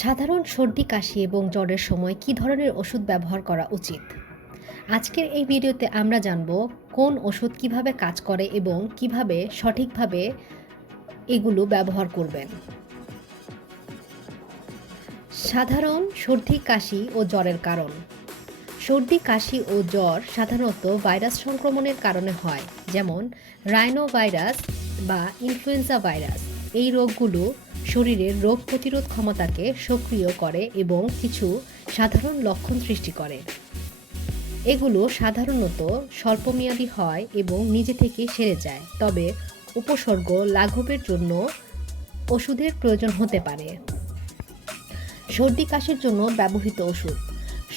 সাধারণ সর্দি কাশি এবং জ্বরের সময় কী ধরনের ওষুধ ব্যবহার করা উচিত? আজকের এই ভিডিওতে আমরা জানব কোন ওষুধ কিভাবে কাজ করে এবং কিভাবে সঠিকভাবে এগুলো ব্যবহার করবেন। সাধারণ সর্দি কাশি ও জ্বরের কারণ। সর্দি কাশি ও জ্বর সাধারণত ভাইরাস সংক্রমণের কারণে হয়, যেমন রাইনোভাইরাস বা ইনফ্লুয়েঞ্জা ভাইরাস। এই রোগগুলো শরীরের রোগ প্রতিরোধ ক্ষমতাকে সক্রিয় করে এবং কিছু সাধারণ লক্ষণ সৃষ্টি করে। এগুলো সাধারণত স্বল্পমেয়াদী হয় এবং নিজে থেকে সেরে যায়, তবে উপসর্গ লাঘবের জন্য ওষুধের প্রয়োজন হতে পারে। সর্দি কাশির জন্য ব্যবহৃত ওষুধ।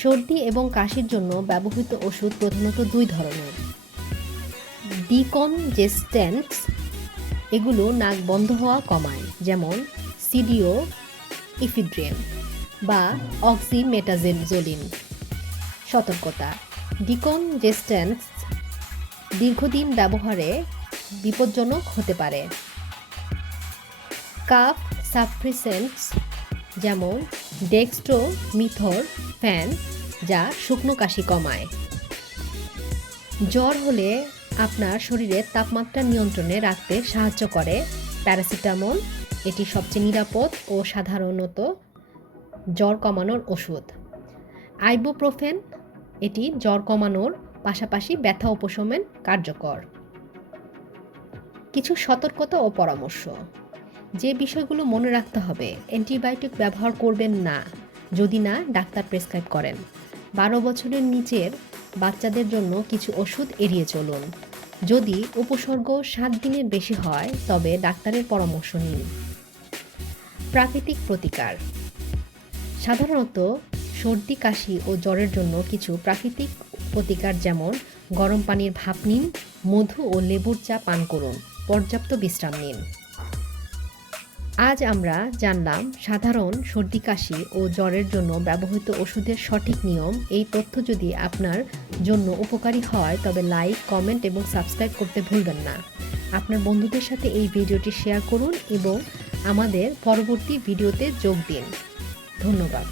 সর্দি এবং কাশির জন্য ব্যবহৃত ওষুধ প্রধানত দুই ধরনের। ডিকনজেস্ট্যান্টস, এগুলো নাক বন্ধ হওয়া কমায়, যেমন সিডিও ইফিড্রিন বা অক্সিমেটাজোলিন। সতর্কতা: ডিকনজেস্ট্যান্টস দীর্ঘদিন ব্যবহারে বিপজ্জনক হতে পারে। কাফ সাপ্রেসেন্টস যেমন ডেক্সট্রোমিথরফ্যান, যা শুকনো কাশি কমায়। জ্বর হলে আপনার শরীরের তাপমাত্রা নিয়ন্ত্রণে রাখতে সাহায্য করে প্যারাসিটামল। এটি সবচেয়ে নিরাপদ ও সাধারণত জ্বর কমানোর ওষুধ। আইবুপ্রোফেন, এটি জ্বর কমানোর পাশাপাশি ব্যথা উপশমন কার্যকর। কিছু সতর্কতা ও পরামর্শ। যে বিষয়গুলো মনে রাখতে হবে: অ্যান্টিবায়োটিক ব্যবহার করবেন না যদি না ডাক্তার প্রেসক্রাইব করেন। 12 বছরের নিচের বাচ্চাদের জন্য কিছু ওষুধ এড়িয়ে চলুন। যদি উপসর্গ 7 দিনের বেশি হয় তবে ডাক্তারের পরামর্শ নিন। প্রাকৃতিক প্রতিকার। সাধারণত সর্দি কাশি ও জ্বরের জন্য কিছু প্রাকৃতিক প্রতিকার, যেমন গরম পানির ভাপ নিন, মধু ও লেবুর চা পান করুন, পর্যাপ্ত বিশ্রাম নিন। আজ আমরা জানলাম সাধারণ সর্দি কাশি ও জ্বরের জন্য ব্যবহৃত ওষুধের সঠিক নিয়ম। এই তথ্য যদি আপনার জন্য উপকারী হয় তবে লাইক, কমেন্ট এবং সাবস্ক্রাইব করতে ভুলবেন না। আপনার বন্ধুদের সাথে এই ভিডিওটি শেয়ার করুন এবং আমাদের পরবর্তী ভিডিওতে যোগ দিন। ধন্যবাদ।